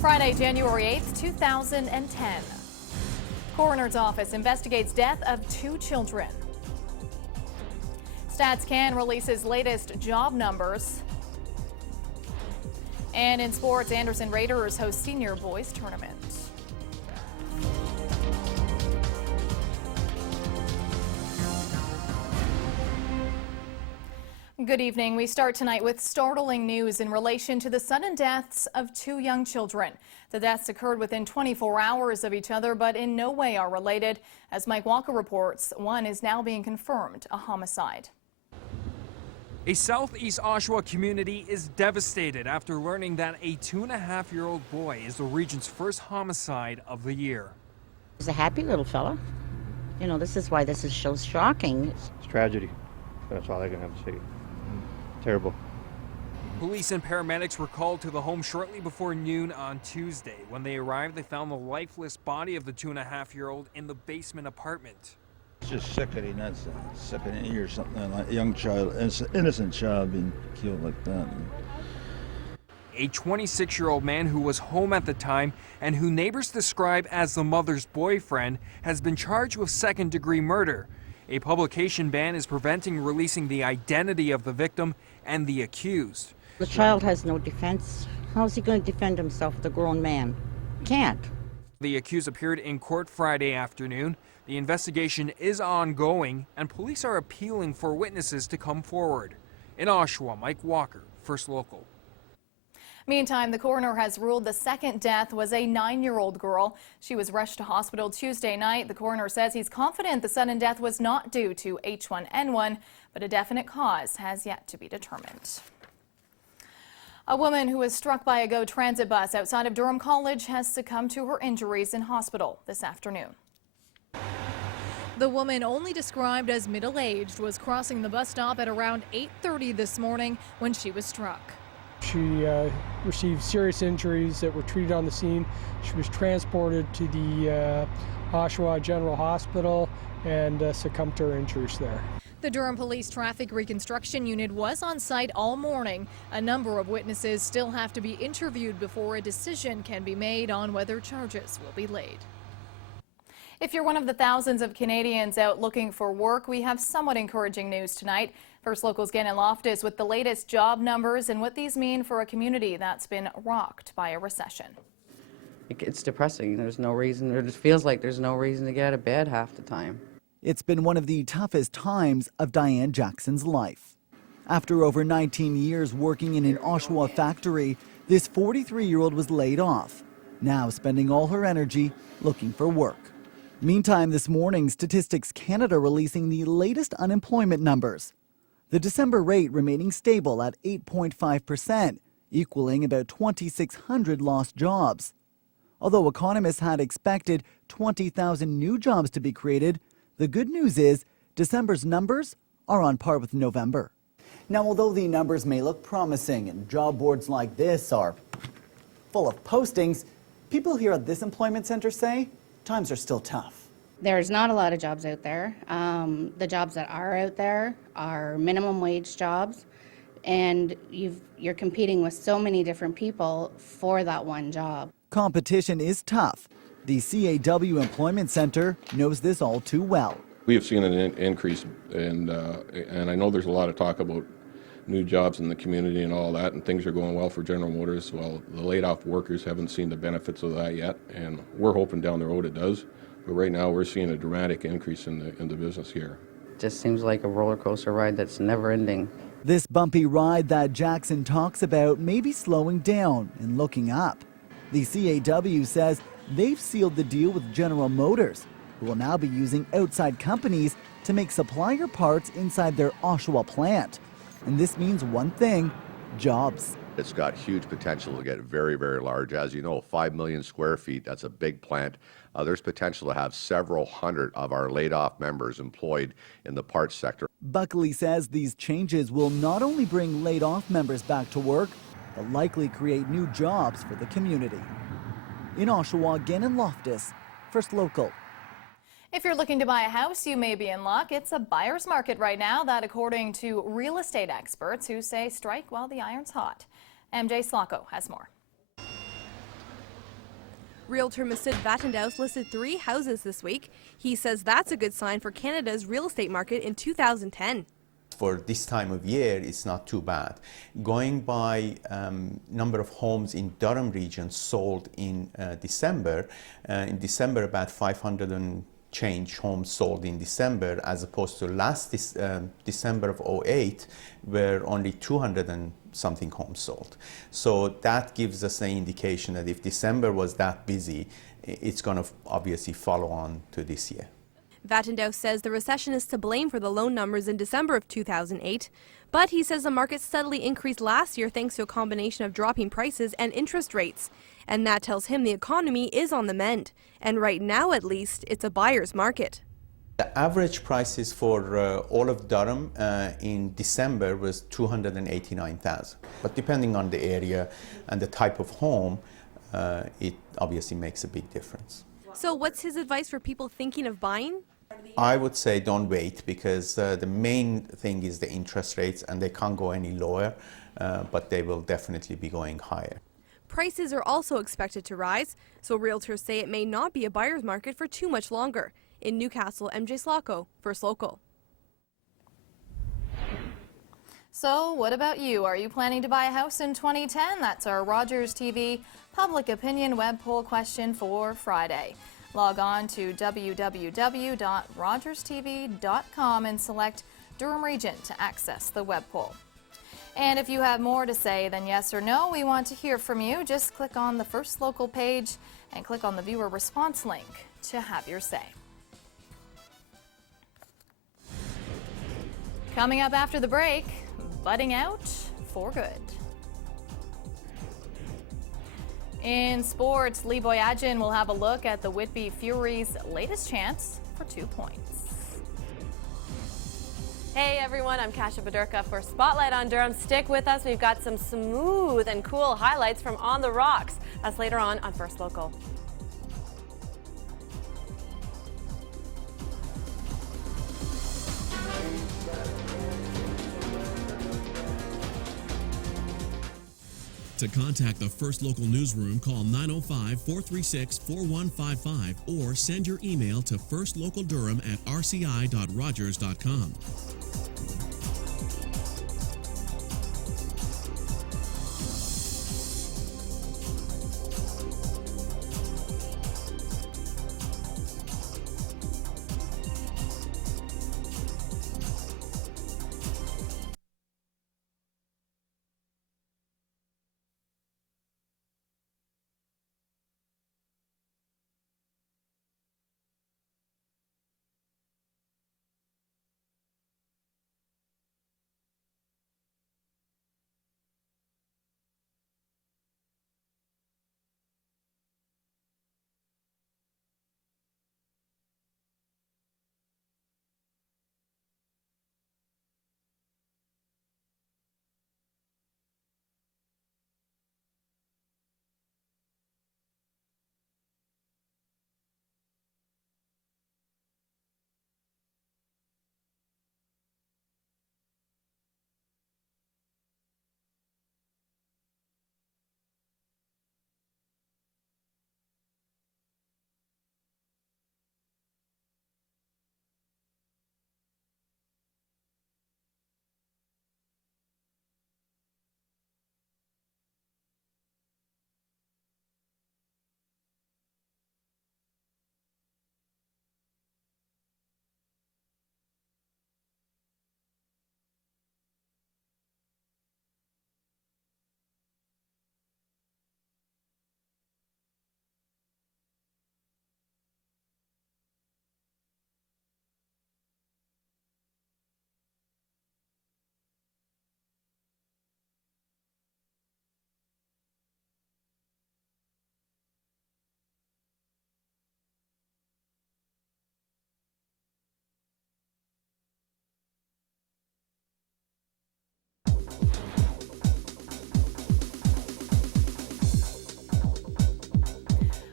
Friday, January 8th, 2010. Coroner's office investigates death of 2 children. StatsCan releases latest job numbers. And in sports, Anderson Raiders host senior boys tournament. Good evening. We start tonight with startling news in relation to the sudden deaths of 2 young children. The deaths occurred within 24 hours of each other, but in no way are related. As Mike Walker reports, one is now being confirmed a homicide. A southeast Oshawa community is devastated after learning that a 2.5-year-old boy is the region's first homicide of the year. He's a happy little fella. You know, this is why this is so shocking. It's tragedy. That's all I can have to say. Terrible. Police and paramedics were called to the home shortly before noon on Tuesday. When they arrived, they found the lifeless body of the 2.5-year-old in the basement apartment. It's just sickening. That's sickening to hear something like a young child, innocent child being killed like that. A 26-year-old man who was home at the time and who neighbors describe as the mother's boyfriend has been charged with second-degree murder. A publication ban is preventing releasing the identity of the victim and the accused. The child has no defense. How is he going to defend himself with a grown man? Can't. The accused appeared in court Friday afternoon. The investigation is ongoing, and police are appealing for witnesses to come forward. In Oshawa, Mike Walker, First Local. Meantime, the coroner has ruled the second death was a 9-year-old girl. She was rushed to hospital Tuesday night. The coroner says he's confident the sudden death was not due to H1N1, but a definite cause has yet to be determined. A woman who was struck by a GO transit bus outside of Durham College has succumbed to her injuries in hospital this afternoon. The woman, only described as middle-aged, was crossing the bus stop at around 8:30 this morning when she was struck. She received serious injuries that were treated on the scene. She was transported to the Oshawa General Hospital and succumbed to her injuries there. The Durham Police Traffic Reconstruction Unit was on site all morning. A number of witnesses still have to be interviewed before a decision can be made on whether charges will be laid. If you're one of the thousands of Canadians out looking for work, we have somewhat encouraging news tonight. First Local's Gannon Loftus with the latest job numbers and what these mean for a community that's been rocked by a recession. It's depressing. There's no reason, or it just feels like there's no reason to get out of bed half the time. It's been one of the toughest times of Diane Jackson's life. After over 19 years working in an Oshawa factory, this 43-year-old was laid off, now spending all her energy looking for work. Meantime, this morning, Statistics Canada releasing the latest unemployment numbers. The December rate remaining stable at 8.5%, equaling about 2,600 lost jobs. Although economists had expected 20,000 new jobs to be created, the good news is December's numbers are on par with November. Now, although the numbers may look promising and job boards like this are full of postings, people here at this employment center say times are still tough. There's not a lot of jobs out there. The jobs that are out there are minimum wage jobs, and you're competing with so many different people for that one job. Competition is tough. The CAW Employment Center knows this all too well. We have seen an increase, and I know there's a lot of talk about new jobs in the community and all that, and things are going well for General Motors. Well, the laid off workers haven't seen the benefits of that yet, and we're hoping down the road it does. But right now we're seeing a dramatic increase in the business here. Just seems like a roller coaster ride that's never ending. This bumpy ride that Jackson talks about may be slowing down and looking up. The CAW says they've sealed the deal with General Motors, who will now be using outside companies to make supplier parts inside their Oshawa plant. And this means one thing: jobs. It's got huge potential to get very, very large. As you know, 5 million square feet, that's a big plant. There's potential to have several hundred of our laid-off members employed in the parts sector. Buckley says these changes will not only bring laid-off members back to work, but likely create new jobs for the community. In Oshawa, Gannon Loftus, First Local. If you're looking to buy a house, you may be in luck. It's a buyer's market right now, that according to real estate experts who say strike while the iron's hot. MJ Slocco has more. Realtor Masood Vatandoust listed 3 houses this week. He says that's a good sign for Canada's real estate market in 2010. For this time of year, it's not too bad. Going by number of homes in Durham region sold in December, about 500 and change homes sold in December, as opposed to last December of 08, where only 200 and something homes sold. So that gives us an indication that if December was that busy, it's going to obviously follow on to this year. Vatandoust says the recession is to blame for the loan numbers in December of 2008, but he says the market steadily increased last year thanks to a combination of dropping prices and interest rates. And that tells him the economy is on the mend. And right now, at least, it's a buyer's market. The average prices for all of Durham in December was $289,000. But depending on the area and the type of home, it obviously makes a big difference. So what's his advice for people thinking of buying? I would say don't wait, because the main thing is the interest rates, and they can't go any lower, but they will definitely be going higher. Prices are also expected to rise, so realtors say it may not be a buyer's market for too much longer. In Newcastle, MJ Slocco, First Local. So what about you? Are you planning to buy a house in 2010? That's our Rogers TV Public Opinion web poll question for Friday. Log on to www.rogerstv.com and select Durham Region to access the web poll. And if you have more to say than yes or no, we want to hear from you. Just click on the First Local page and click on the viewer response link to have your say. Coming up after the break, budding out for good. In sports, Lee Boyadjian will have a look at the Whitby Fury's latest chance for 2 points. Hey everyone, I'm Kasia Badurka for Spotlight on Durham. Stick with us. We've got some smooth and cool highlights from On the Rocks. That's later on First Local. To contact the First Local newsroom, call 905-436-4155 or send your email to firstlocaldurham@rci.rogers.com.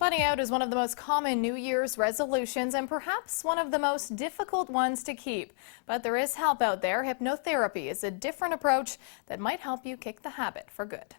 Budding out is one of the most common New Year's resolutions and perhaps one of the most difficult ones to keep. But there is help out there. Hypnotherapy is a different approach that might help you kick the habit for good.